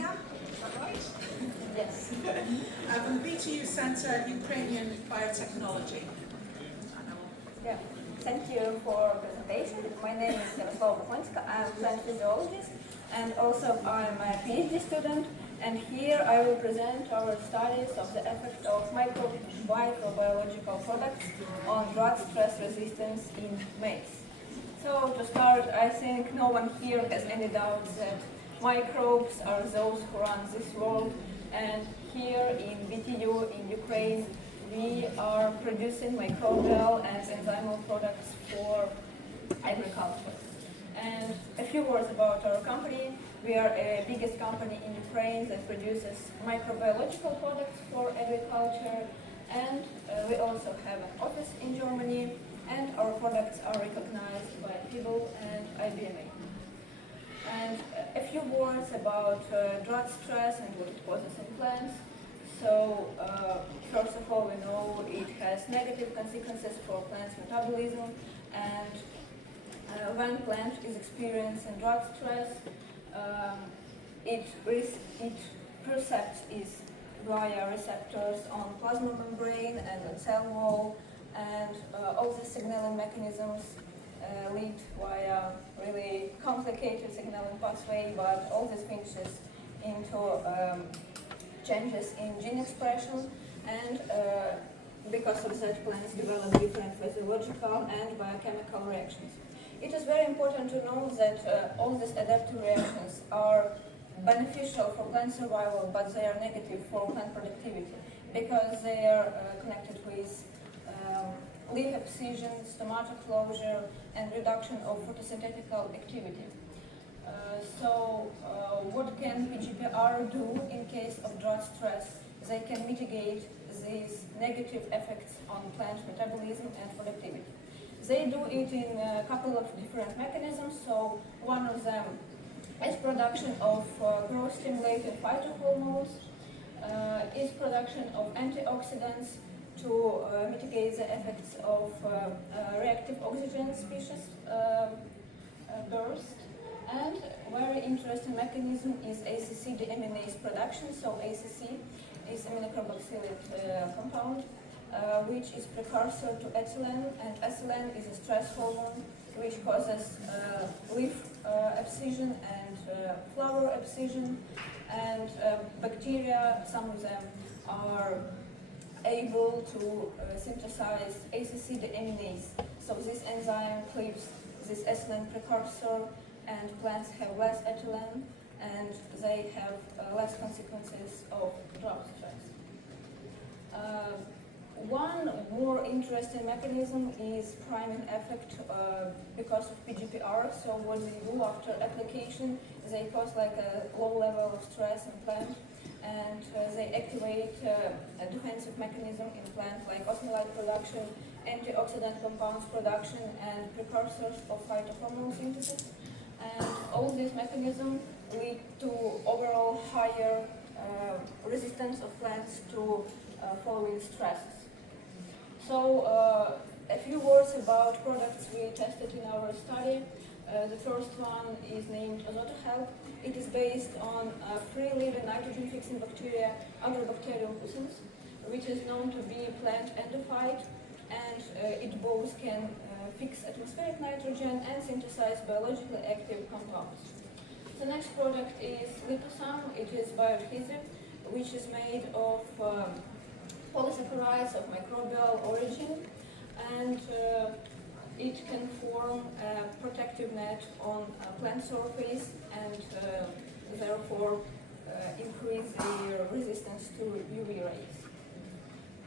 Valencia, is that right? Yes. From the BTU Center, Ukrainian Biotechnology. Yeah. Thank you for presentation. My name is Valencia. I'm a plant physiologist and also I'm a PhD student. And here I will present our studies of the effect of microbiological products on drought stress resistance in maize. So to start, I think no one here has any doubts that microbes are those who run this world, and here in BTU in Ukraine we are producing microbial and enzymal products for agriculture. And a few words about our company. We are a biggest company in Ukraine that produces microbiological products for agriculture, and we also have an office in Germany, and our products are recognized by people and IBMA. And a few words about drought stress and what it causes in plants. So first of all, we know it has negative consequences for plants' metabolism, and when plant is experiencing drought stress, it percepts is via receptors on plasma membrane and on cell wall, and all the signaling mechanisms lead via really complicated signaling pathway, but all this finishes into changes in gene expression, and because of that, plants develop different physiological and biochemical reactions. It is very important to know that all these adaptive reactions are beneficial for plant survival, but they are negative for plant productivity because they are connected with leaf abscission, stomata closure, and reduction of photosynthetical activity. What can PGPR do in case of drought stress? They can mitigate these negative effects on plant metabolism and productivity. They do it in a couple of different mechanisms. So one of them is production of growth-stimulating phytohormones, is production of antioxidants to mitigate the effects of reactive oxygen species burst. And very interesting mechanism is ACC deaminase production. So ACC is a microbiologicals compound, which is precursor to ethylene, and ethylene is a stress hormone which causes leaf abscission and flower abscission, and bacteria, some of them are able to synthesize ACC deaminase. So this enzyme cleaves this ethylene precursor, and plants have less ethylene and they have less consequences of drought stress. One more interesting mechanism is priming effect because of PGPR. So what they do after application, they cause like a low level of stress in plant, and they activate a defensive mechanism in plant like osmolyte production, antioxidant compounds production, and precursors of phytohormone synthesis. And all these mechanisms lead to overall higher resistance of plants to following stresses. So a few words about products we tested in our study. The first one is named AzotoHelp. It is based on free-living nitrogen-fixing bacteria, Agrobacterium puissans, which is known to be plant endophyte, and it both can fix atmospheric nitrogen and synthesize biologically active compounds. The next product is Liposome. It is bioadhesive, which is made of polysaccharides of microbial origin, and it can form a protective net on a plant surface and therefore increase their resistance to UV rays.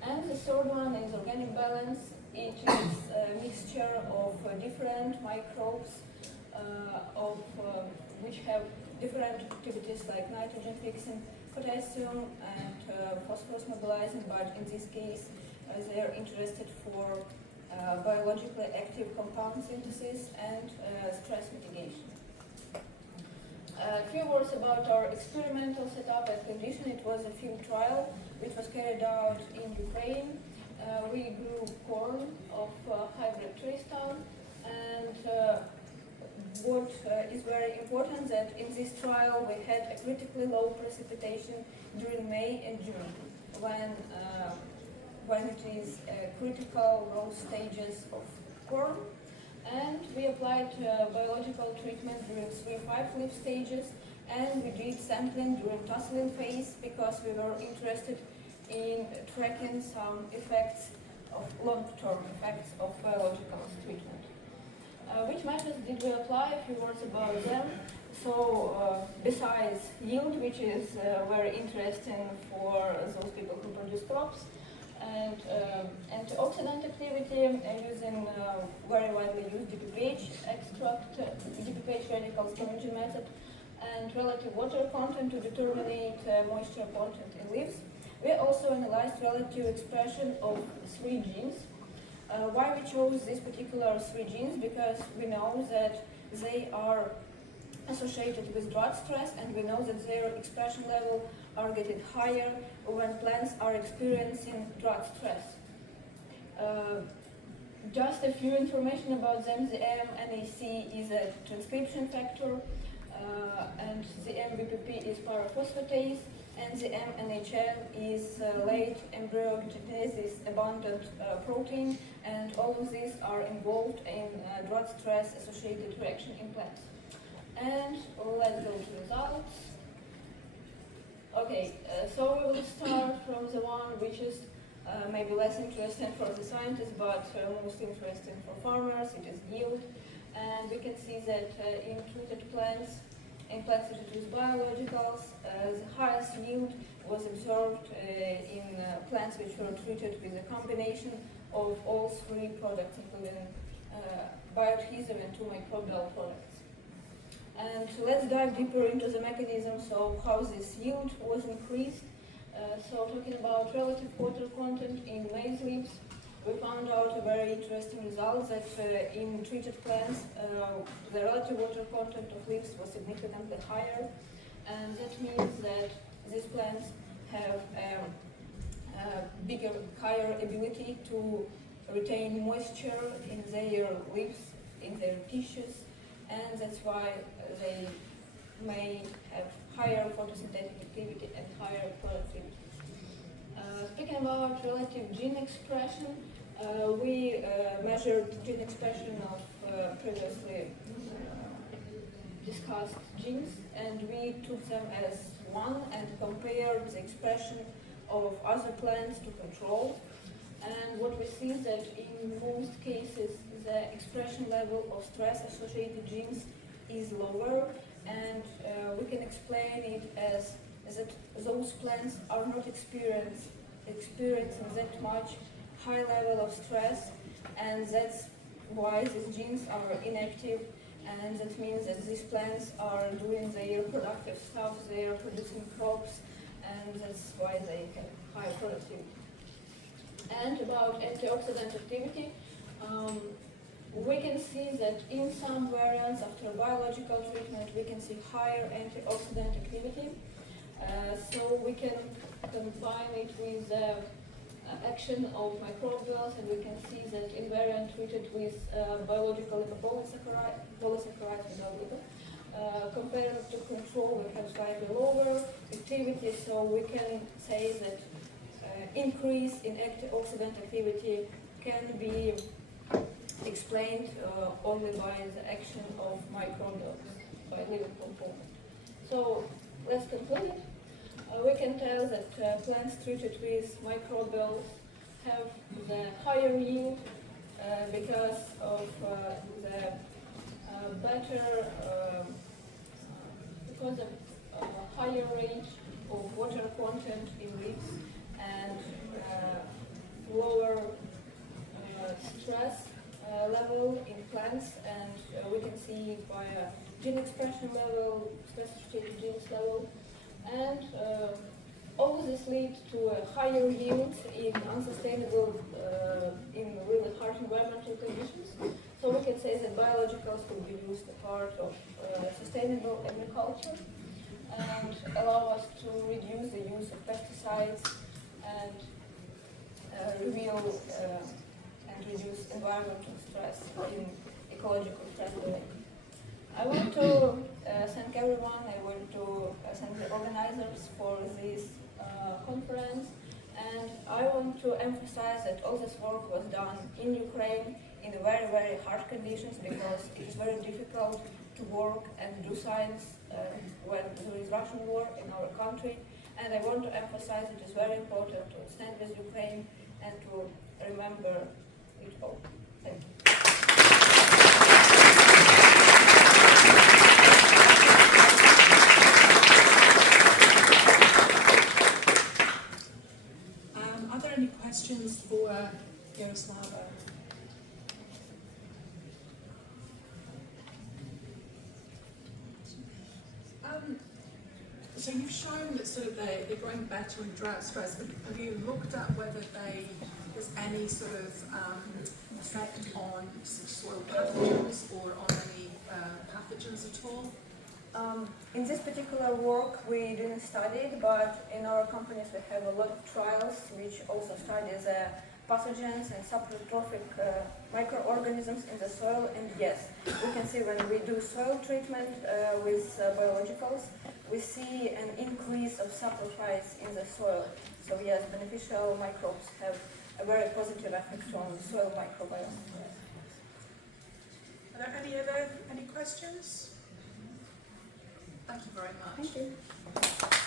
And the third one is Organic Balance. It is a mixture of different microbes which have different activities like nitrogen fixing, potassium, and phosphorus mobilizing, but in this case they are interested for biologically active compound synthesis and stress mitigation. A few words about our experimental setup and condition. It was a field trial which was carried out in Ukraine. We grew corn of hybrid tree stem, and what is very important that in this trial we had a critically low precipitation during May and June, when it is critical growth stages of corn, and we applied biological treatment during 3-5 leaf stages, and we did sampling during tasseling phase because we were interested in tracking some effects of long-term effects of biological treatment. Which methods did we apply? A few words about them. So besides yield, which is very interesting for those people who produce crops, and antioxidant activity using very widely used DPPH extract, DPPH radical scavenging method, and relative water content to determine moisture content in leaves. We also analyzed relative expression of 3 genes. Why we chose these particular 3 genes? Because we know that they are associated with drought stress, and we know that their expression level are getting higher when plants are experiencing drought stress. Just a few information about them. The MNAC is a transcription factor, and the MBPP is pyrophosphatase, and the MNHL is late embryogenesis abundant protein, and all of these are involved in drought stress associated reaction in plants. And let's go to results. Okay, so we will start from the one which is maybe less interesting for the scientists, but most interesting for farmers. It is yield, and we can see that in treated plants, in plants treated with biologicals, the highest yield was observed in plants which were treated with a combination of all 3 products, including bioadhesive and 2 microbial products. And let's dive deeper into the mechanism, so how this yield was increased. So talking about relative water content in maize leaves, we found out a very interesting result that in treated plants, the relative water content of leaves was significantly higher, and that means that these plants have a bigger, higher ability to retain moisture in their leaves, in their tissues, and that's why they may have higher photosynthetic activity and higher productivity. Speaking about relative gene expression, we measured gene expression of previously discussed genes, and we took them as one and compared the expression of other plants to control. And what we see is that in most cases the expression level of stress-associated genes is lower, and we can explain it as that those plants are not experiencing that much high level of stress, and that's why these genes are inactive, and that means that these plants are doing their productive stuff, they are producing crops, and that's why they have higher productivity. And about antioxidant activity, we can see that in some variants after biological treatment we can see higher antioxidant activity. So we can combine it with the action of microbials, and we can see that in variant treated with biological polysaccharides without liver, compared to control, we have slightly lower activity. So we can say that increase in antioxidant activity can be explained only by the action of microbials, by living component. So let's conclude. We can tell that plants treated with microbials have the higher yield because of the better, because of higher rate of water content in leaves and lower stress level in plants, and we can see by a gene expression level, stress-associated genes level, and all of this leads to a higher yield in unsustainable, in really harsh environmental conditions. So we can say that biologicals could be used as part of sustainable agriculture and allow us to reduce the use of pesticides and reduce environmental stress in ecological friendly way. I want to thank everyone. I want to thank the organizers for this conference. And I want to emphasize that all this work was done in Ukraine in very, very harsh conditions, because it is very difficult to work and do science when there is Russian war in our country. And I want to emphasize it is very important to stand with Ukraine and to remember it all. Thank you. Are there any questions for Yaroslava? So you've shown that sort of they're growing better in drought stress, but have you looked at whether there's any sort of effect on soil pathogens or on any pathogens at all? In this particular work we didn't study it, but in our companies we have a lot of trials which also study the pathogens and saprotrophic microorganisms in the soil. And yes, we can see when we do soil treatment with biologicals, we see an increase of saprophytes in the soil. So yes, beneficial microbes have a very positive effect on soil microbiome. Are there any questions? Thank you very much. Thank you.